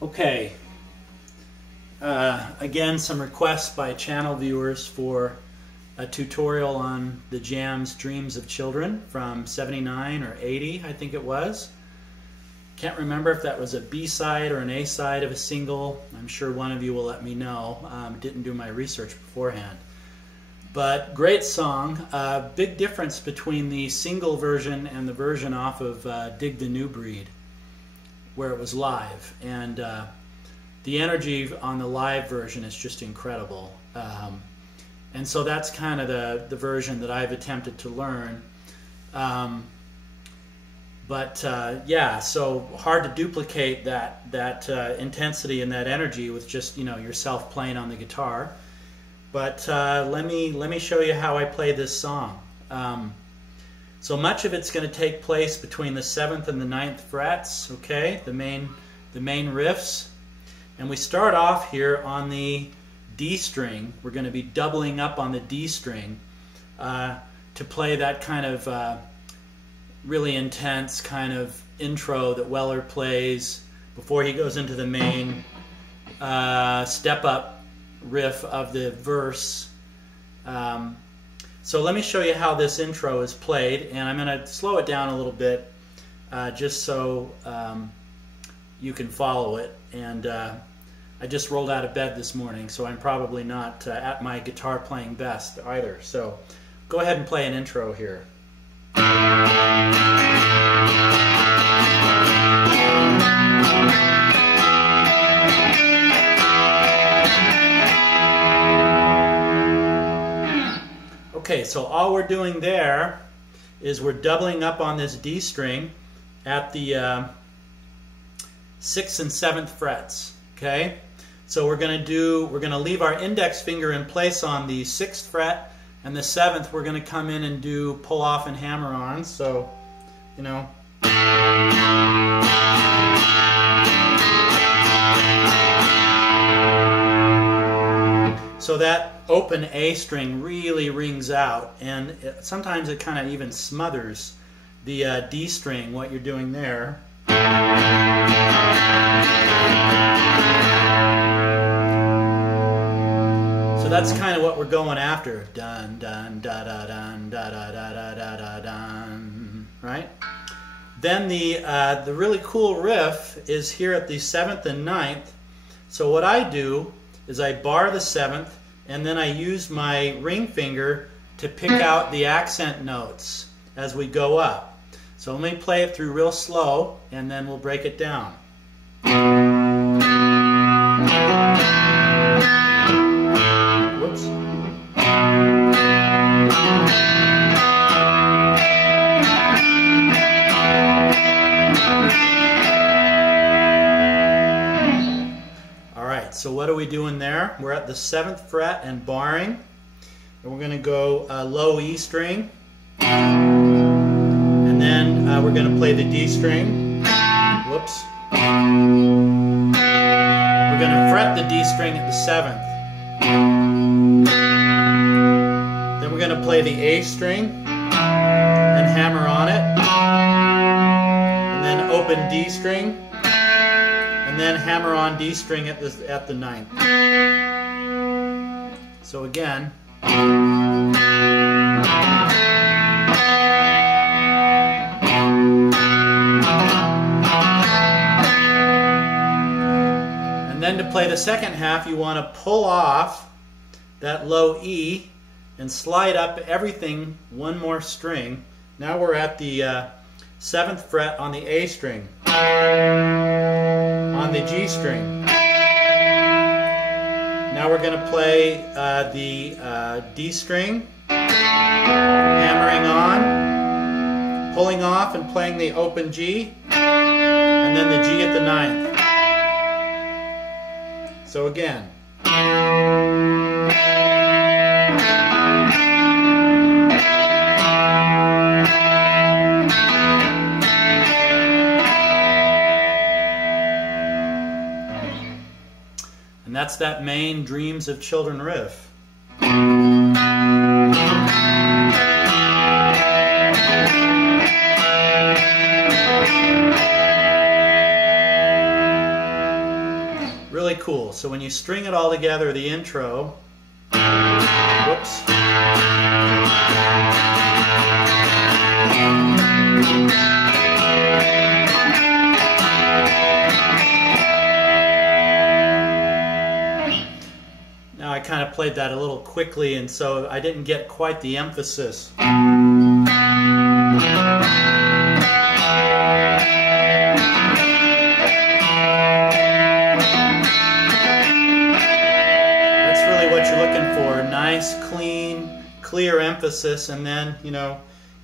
Okay, again, some requests by channel viewers for a tutorial on the Jam's Dreams of Children from 79 or 80, I think it was. Can't remember if that was a B-side or an A-side of a single. I'm sure one of you will let me know. Didn't do my research beforehand. But great song. Big difference between the single version and the version off of Dig the New Breed, where it was live. And the energy on the live version is just incredible. And so that's kind of the version that I've attempted to learn. Yeah, so hard to duplicate that intensity and that energy with just, you know, yourself playing on the guitar. But let me show you how I play this song. So much of it's going to take place between the 7th and the 9th frets, okay, the main riffs. And we start off here on the D string. We're going to be doubling up on the D string to play that kind of really intense kind of intro that Weller plays before he goes into the main step-up riff of the verse. So let me show you how this intro is played, and I'm going to slow it down a little bit just so you can follow it. And I just rolled out of bed this morning, so I'm probably not at my guitar playing best either. So go ahead and play an intro here. Okay, so all we're doing there is we're doubling up on this D string at the 6th and 7th frets. Okay, so we're going to leave our index finger in place on the 6th fret, and the 7th we're going to come in and do pull off and hammer on. So, you know. So that open A string really rings out, and sometimes it kind of even smothers the D string, what you're doing there. So that's kind of what we're going after. Dun dun da da dun da da da da da da dun. Right? Then the really cool riff is here at the 7th and 9th. So what I do is I bar the 7th, and then I use my ring finger to pick out the accent notes as we go up. So let me play it through real slow, and then we'll break it down. Whoops. So what are we doing there? We're at the 7th fret and barring, and we're going to go low E string, and then we're going to play the D string. Whoops. We're going to fret the D string at the 7th. Then we're going to play the A string and hammer on it, and then open D string, and then hammer on D string at the 9th. So again. And then to play the second half, you want to pull off that low E and slide up everything one more string. Now we're at the 7th fret on the A string, on the G string. Now we're going to play the D string, hammering on, pulling off and playing the open G, and then the G at the 9th. So again. And that's that main Dreams of Children riff. really cool. So when you string it all together, the intro, whoops. Now I kind of played that a little quickly, and so I didn't get quite the emphasis. Nice, clean, clear emphasis, and then, you know,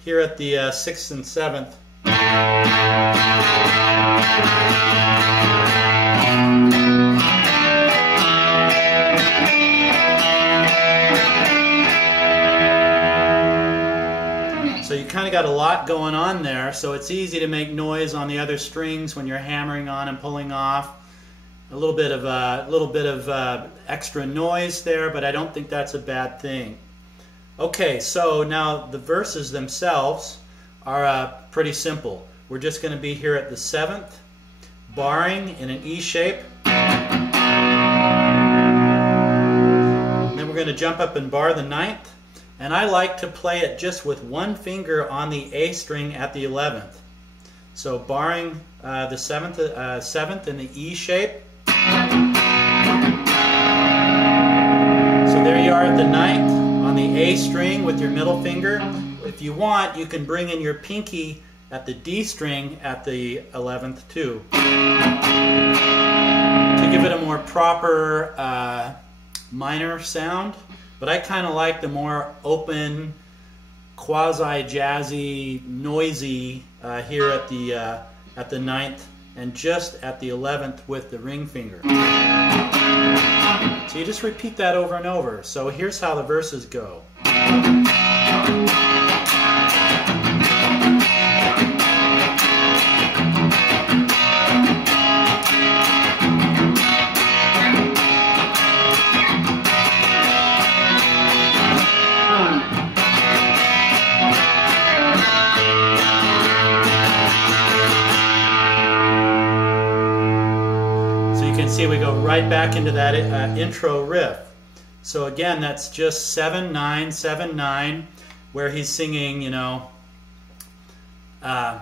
here at the 6th and 7th. So you kind of got a lot going on there, so it's easy to make noise on the other strings when you're hammering on and pulling off. A little bit of extra noise there, but I don't think that's a bad thing. Okay, so now the verses themselves are pretty simple. We're just going to be here at the 7th, barring in an E shape. And then we're going to jump up and bar the 9th. And I like to play it just with one finger on the A string at the 11th. So barring the 7th in the E shape. So there you are at the 9th on the A string with your middle finger. If you want, you can bring in your pinky at the D string at the 11th too, to give it a more proper minor sound. But I kind of like the more open, quasi-jazzy, noisy here at the 9th. And just at the 11th with the ring finger. So you just repeat that over and over. So here's how the verses go. See, we go right back into that intro riff. So again, that's just 7/9, 7/9, where he's singing, you know, I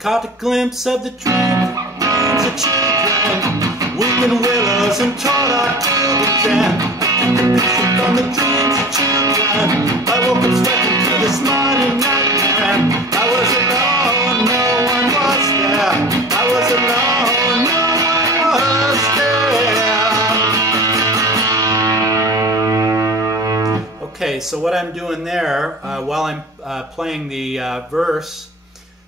caught a glimpse of the dreams of children, weeping willows and tall arcadian. I took a picture from the dreams of children. I woke up sweating through this morning nightmare. I was alone, no one was there. I was alone, no one was there. Okay, so what I'm doing there while I'm playing the verse,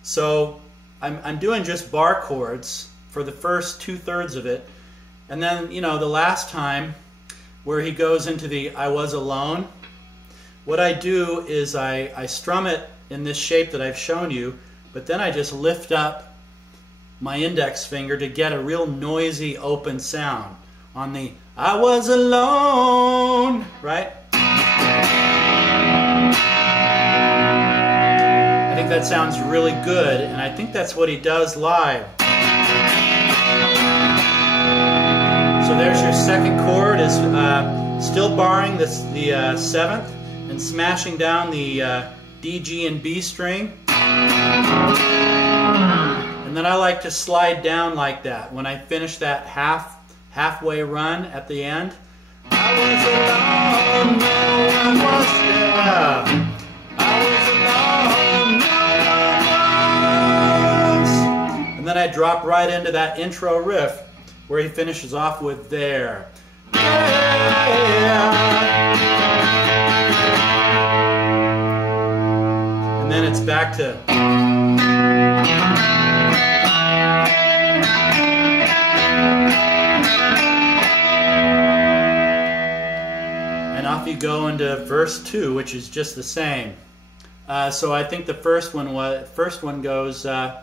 so I'm doing just bar chords for the first 2/3 of it, and then, you know, the last time where he goes into the I was alone, what I do is I strum it in this shape that I've shown you, but then I just lift up my index finger to get a real noisy open sound on the I was alone, right? I think that sounds really good, and I think that's what he does live. So there's your second chord, is still barring the 7th and smashing down the D, G, and B string. And then I like to slide down like that when I finish that halfway run at the end. I was alone, no one was there. I was alone, no one was. And then I drop right into that intro riff where he finishes off with there. And then it's back to. And off you go into verse 2, which is just the same. So I think the first one goes, I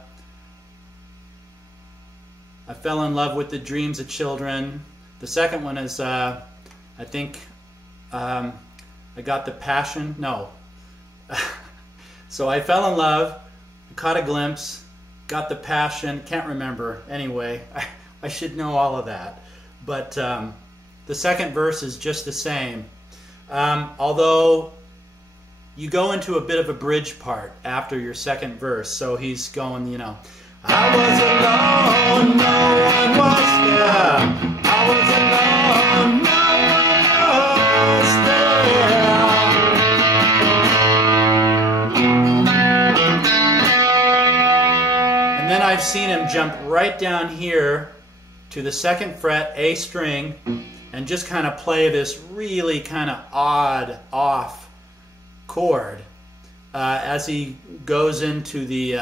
fell in love with the dreams of children. The second one is, I think, I got the passion. No. So I fell in love, caught a glimpse, got the passion, can't remember. Anyway, I should know all of that. but the second verse is just the same. Although you go into a bit of a bridge part after your second verse, so he's going, you know, I was alone, no one was there. I was alone, no one was there. And then I've seen him jump right down here to the second fret, A string, and just kind of play this really kind of odd off chord as he goes into the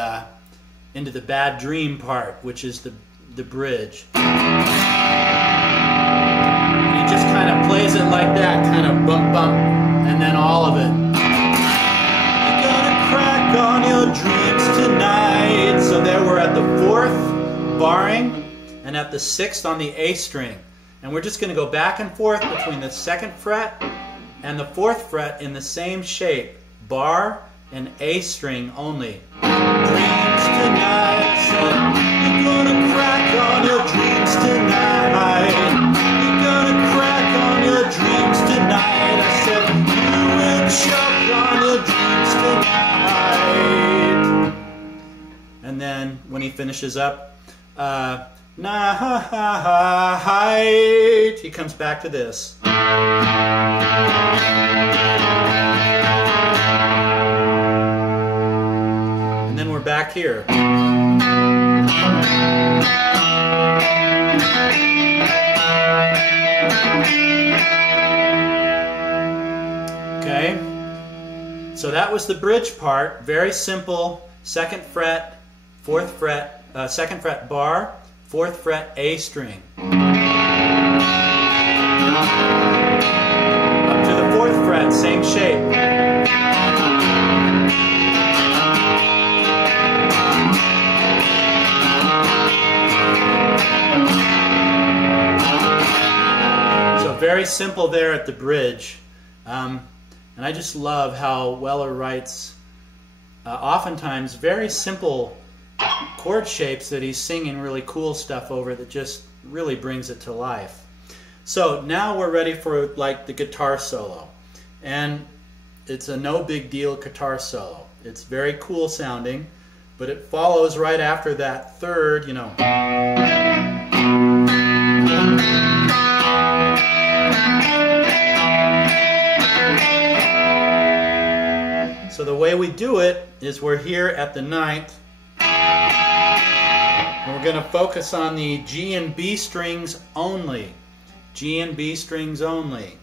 bad dream part, which is the bridge. And he just kind of plays it like that, kind of bump bump, and then all of it. You're gonna crack on your dreams tonight. So there we're at the fourth barring and at the sixth on the A string. And we're just going to go back and forth between the second fret and the fourth fret in the same shape, bar and A string only. Dreams tonight, said, you're gonna crack on your dreams tonight. You're gonna crack on your dreams tonight. I said, you will choke on your dreams tonight. And then when he finishes up, night, he comes back to this. And then we're back here. Okay, so that was the bridge part. Very simple. Second fret, fourth fret, second fret bar, fourth fret A string. Up to the fourth fret, same shape. So very simple there at the bridge. And I just love how Weller writes oftentimes very simple chord shapes that he's singing really cool stuff over that just really brings it to life. So now we're ready for like the guitar solo, and it's a no big deal guitar solo. It's very cool sounding, but it follows right after that third, you know. So the way we do it is we're here at the ninth. We're going to focus on the G and B strings only. G and B strings only.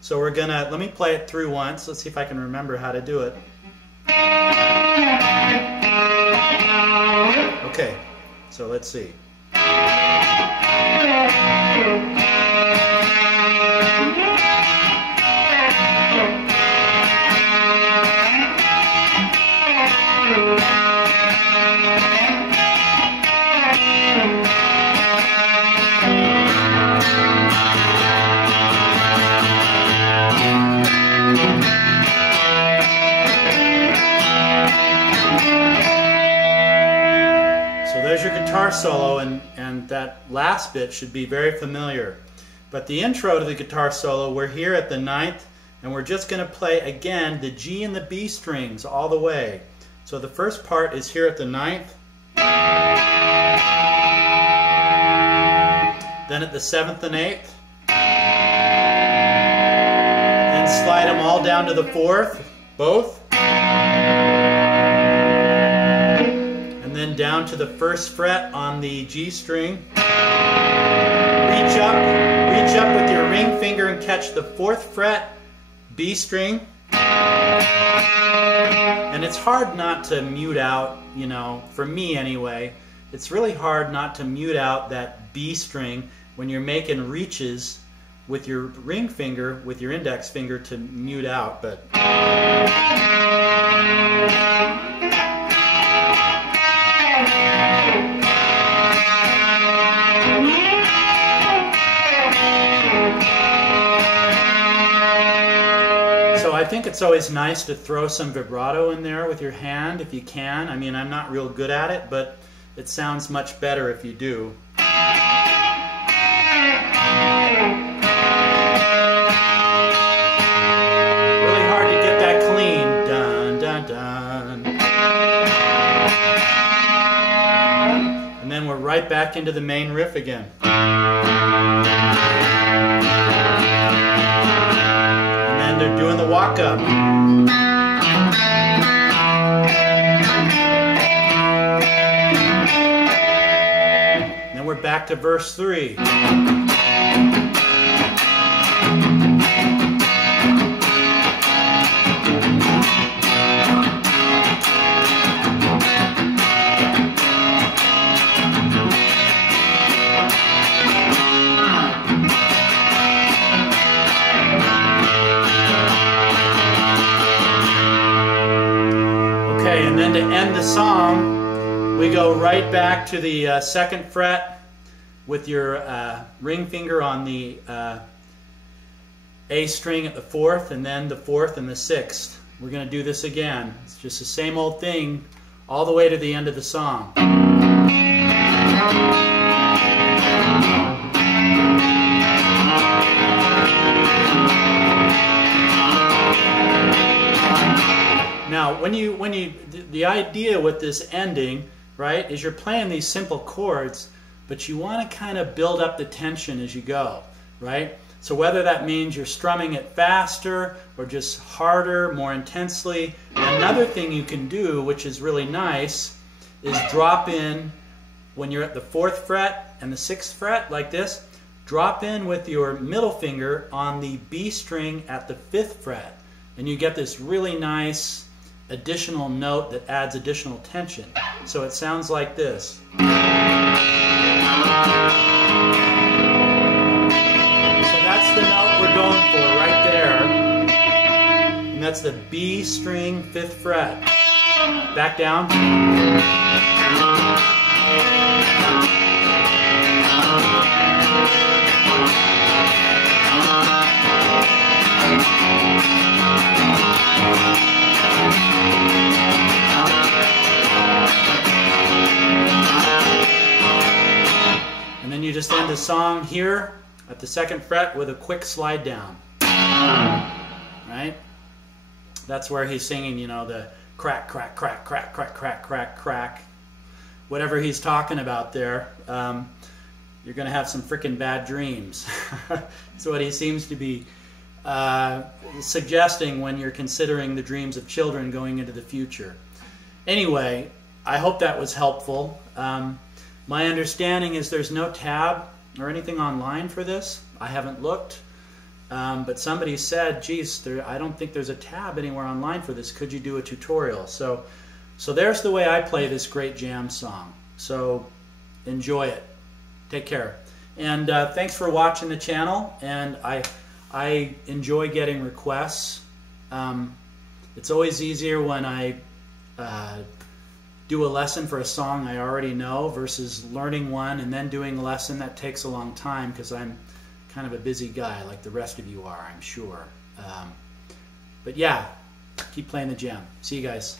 So we're going to, let me play it through once. Let's see if I can remember how to do it. Okay, so let's see. There's your guitar solo, and that last bit should be very familiar. But the intro to the guitar solo, we're here at the ninth, and we're just going to play again the G and the B strings all the way. So the first part is here at the ninth, then at the seventh and eighth, then slide them all down to the fourth, both. Then down to the first fret on the G string. Reach up with your ring finger and catch the fourth fret B string. And it's hard not to mute out, you know, for me anyway, it's really hard not to mute out that B string when you're making reaches with your ring finger, with your index finger to mute out, but I think it's always nice to throw some vibrato in there with your hand if you can. I mean, I'm not real good at it, but it sounds much better if you do. And then we're right back into the main riff again. And then they're doing the walk up. And then we're back to verse 3. And then to end the song, we go right back to the 2nd fret with your ring finger on the A string at the 4th, and then the 4th and the 6th. We're going to do this again. It's just the same old thing all the way to the end of the song. Now, the idea with this ending, right, is you're playing these simple chords, but you want to kind of build up the tension as you go, right? So whether that means you're strumming it faster or just harder, more intensely, another thing you can do, which is really nice, is drop in when you're at the 4th fret and the 6th fret, like this, drop in with your middle finger on the B string at the 5th fret, and you get this really nice additional note that adds additional tension. So it sounds like this. So that's the note we're going for right there. And that's the B string 5th fret. Back down. And then you just end the song here at the 2nd fret with a quick slide down. Right? That's where he's singing, you know, the crack, crack, crack, crack, crack, crack, crack, crack. Whatever he's talking about there, you're going to have some frickin' bad dreams. That's what he seems to be suggesting when you're considering the dreams of children going into the future. Anyway, I hope that was helpful. My understanding is there's no tab or anything online for this. I haven't looked, but somebody said, geez, I don't think there's a tab anywhere online for this. Could you do a tutorial? So there's the way I play this great jam song. So enjoy it. Take care. And thanks for watching the channel. And I enjoy getting requests. It's always easier when I do a lesson for a song I already know versus learning one and then doing a lesson. That takes a long time because I'm kind of a busy guy like the rest of you are, I'm sure. But yeah, keep playing the jam. See you guys.